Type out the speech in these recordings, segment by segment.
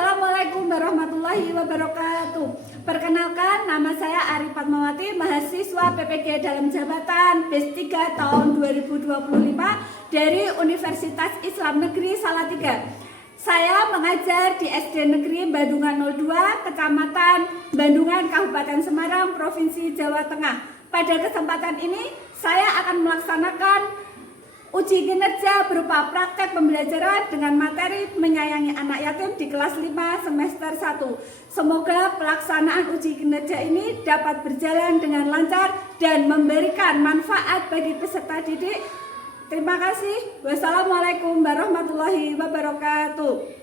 Assalamualaikum warahmatullahi wabarakatuh. Perkenalkan, nama saya Ari Fatmawati, mahasiswa PPG dalam jabatan BES 3 tahun 2025 dari Universitas Islam Negeri Salatiga. Saya mengajar di SD Negeri Bandungan 02, Kecamatan Bandungan, Kabupaten Semarang, Provinsi Jawa Tengah. Pada kesempatan ini, saya akan melaksanakan uji kinerja berupa praktek pembelajaran dengan materi menyayangi anak yatim di kelas 5 semester 1. Semoga pelaksanaan uji kinerja ini dapat berjalan dengan lancar dan memberikan manfaat bagi peserta didik. Terima kasih. Wassalamualaikum warahmatullahi wabarakatuh.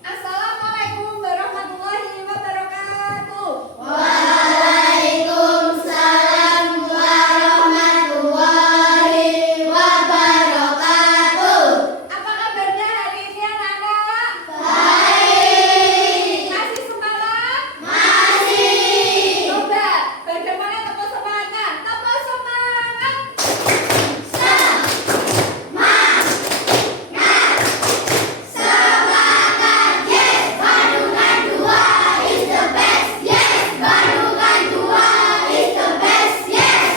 Assalamualaikum warahmatullahi wabarakatuh. Waalaikumsalam warahmatullahi wabarakatuh. Apa kabarnya hari ini anak-anak? Baik. Masih semangat? Masih. Coba, bagaimana tepuk semangatnya? Tepuk semangat. Semangat, yes. Bandungan 2 is the best, yes. Bandungan 2 is the best, yes.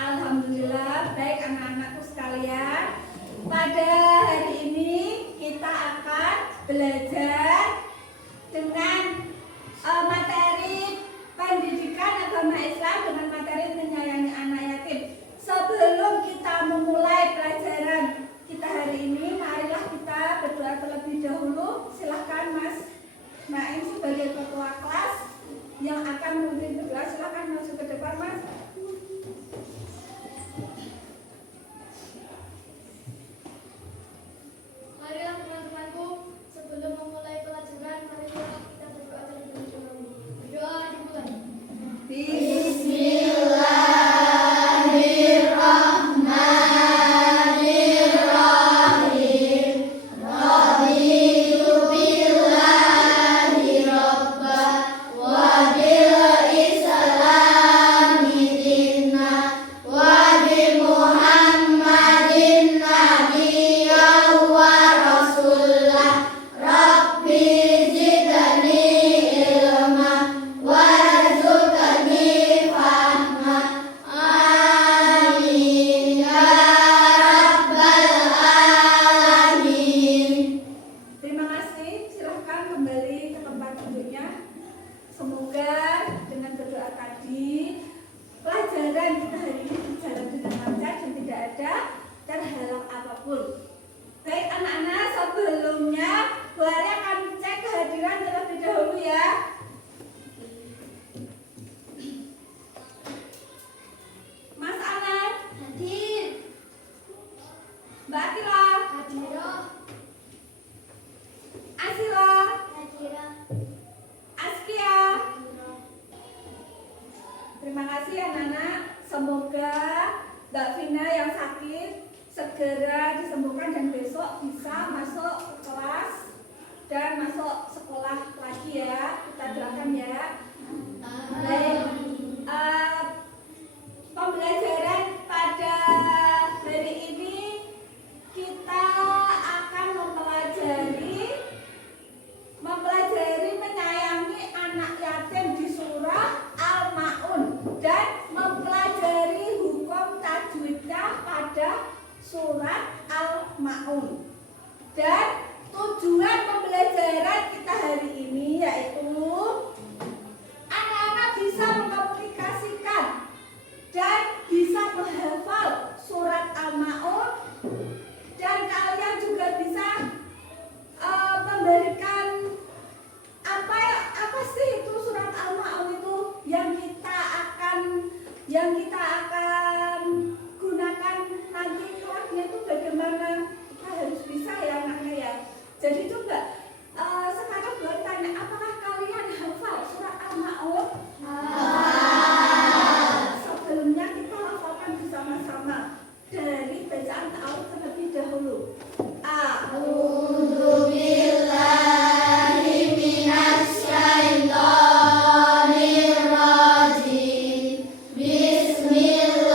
Alhamdulillah, baik anak-anakku sekalian. Pada hari ini kita akan belajar dengan materi pendidikan agama Islam dengan materi menyayangi anak yatim. Sebelum kita memulai pelajaran kita hari ini, marilah kita berdoa terlebih dahulu. Silahkan Mas Naim sebagai ketua kelas yang akan memimpin berdoa, silahkan masuk ke depan Mas. Marilah teman-temanku, sebelum memulai pelajaran, marilah kita berdoa terlebih dahulu. Berdoa dimulai. Bismillahirrahmanirrahim. Raditu billahi rabba wa bil islami dinna wa bi Muhammadin nabiyyan wa rasulah. Rabbi zidni ilma warzuqni fahma. Amin ya rabbal alamin. Terima kasih, silahkan kembali ke tempat duduknya. Semoga dengan berdoa tadi pelajaran kita hari ini berjalan dengan lancar dan tidak ada terhalang apapun. Baik anak-anak, sebelumnya Bu Ari akan cek kehadiran terlebih dahulu ya. Mas Anas hadir. Mbak Akila, Hadirah, Asila, hadirah, Askia. Terima kasih anak-anak. Semoga Mbak Vina yang sakit segera disembuhkan dan besok bisa masuk ke kelas dan masuk sekolah lagi ya. Kita doakan ya. Baik. Pembelajaran pada hari ini kita akan mempelajari menyayangi anak yatim di surah Al-Maun dan mempelajari hukum tajwidnya pada surat Al-Maun. Dan tujuan pembelajaran kita hari ini yaitu anak-anak bisa mengkomunikasikan dan bisa menghafal surat Al-Maun, dan kalian juga bisa memberikan apa sih itu surat Al-Maun itu yang kita akan gunakan nanti kelasnya itu bagaimana. Kita harus bisa ya anaknya ya. Jadi coba sekarang buat tanya, apakah kalian hafal surat Al-Maun? Sebelumnya kita hafalkan bersama-sama dari bacaan ta'awudz terlebih dahulu. A'udzu billahi minasy syaithanir rajim. Bismillah.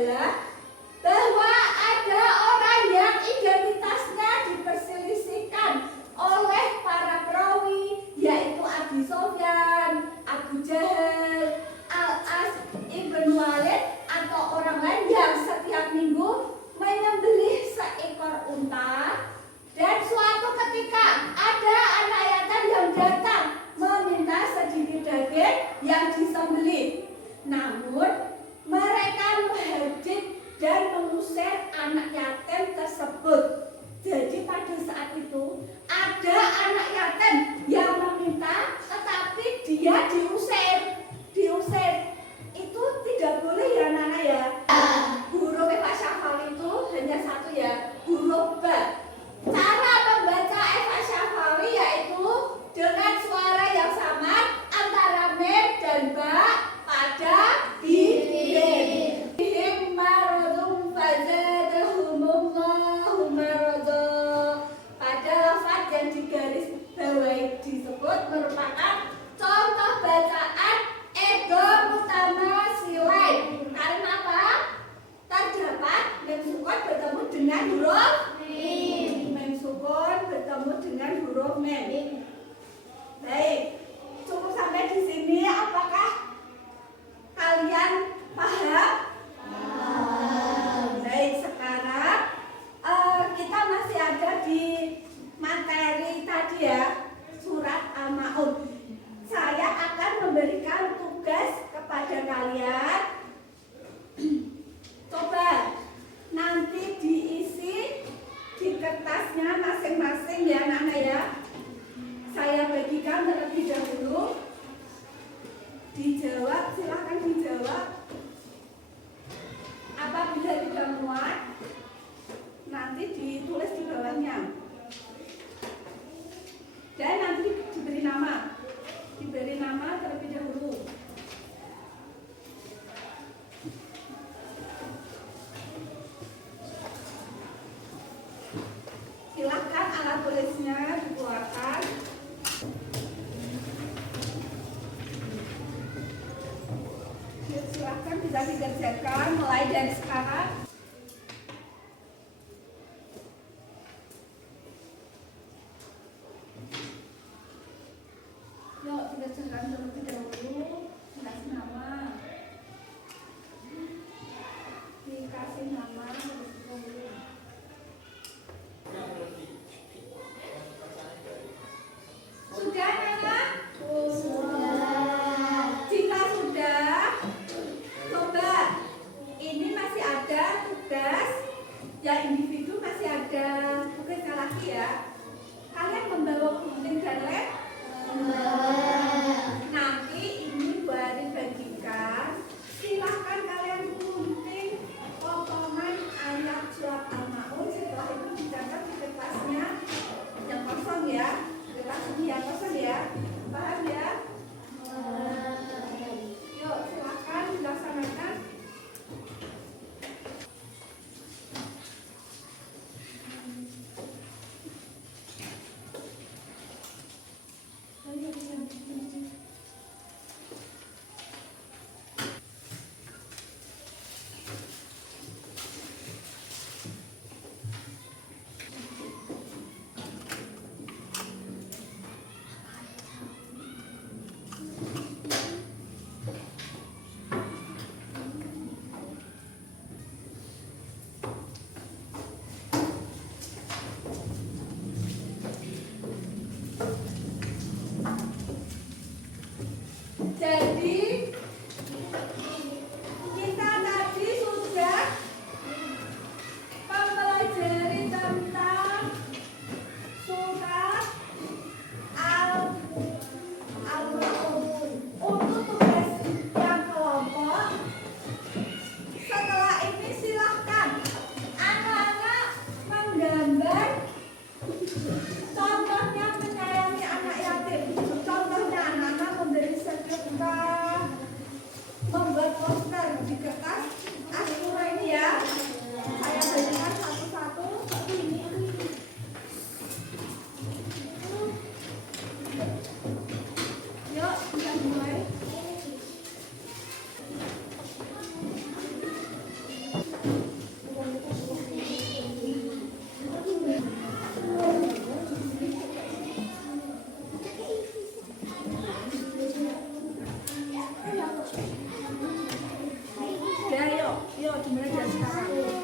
adalah bahwa ada orang yang identitasnya diperselisihkan oleh para perawi, yaitu Abi Sofyan, Abu Jahal, Al-As Ibn Walid, atau orang lain yang setiap minggu menyembelih seekor unta. Dan suatu ketika ada anak yatim yang datang meminta sedikit daging yang disembelih. Namun mereka menghadit dan mengusir anak yatim tersebut. Jadi pada saat itu ada anak yatim yang meminta, tetapi dia diusir. Itu tidak boleh ya Nana ya. Huruf Eva Syafal itu hanya satu ya, huruf ba. Cara membaca Eva Syafal yaitu dengan suara yang sama antara mim dan ba pada bibir. Bihim maradun fazadahumullahu marada. Pada lafaz yang digaris bawahi disebut merupakan contoh bacaan ego utama silain. Karena apa? Terdapat mim sukun bertemu dengan huruf mim. Mim sukun bertemu dengan huruf mim. Baik, cukup sampai di sini. Apakah kalian paham? Baik, sekarang kita masih ada di materi tadi ya, surat Al-Ma'un. Saya akan memberikan tugas kepada kalian. Coba nanti diisi di kertasnya masing-masing ya Nana ya. Saya bagikan terlebih dahulu. Dijawab, silahkan dijawab. Apabila tidak muat, nanti ditulis di bawahnya. Dan nanti diberi nama. Diberi nama terlebih dahulu. Silahkan alat tulisnya dikeluarkan. Silahkan bisa dikerjakan mulai dari sekarang. Yuk dikerjakan terlebih dahulu. Dikasih nama. Dikasih nama terlebih dahulu. Sudah Nana? Sudah. Jika sudah, coba ini masih ada Ya, yuk dimulai dari sekarang.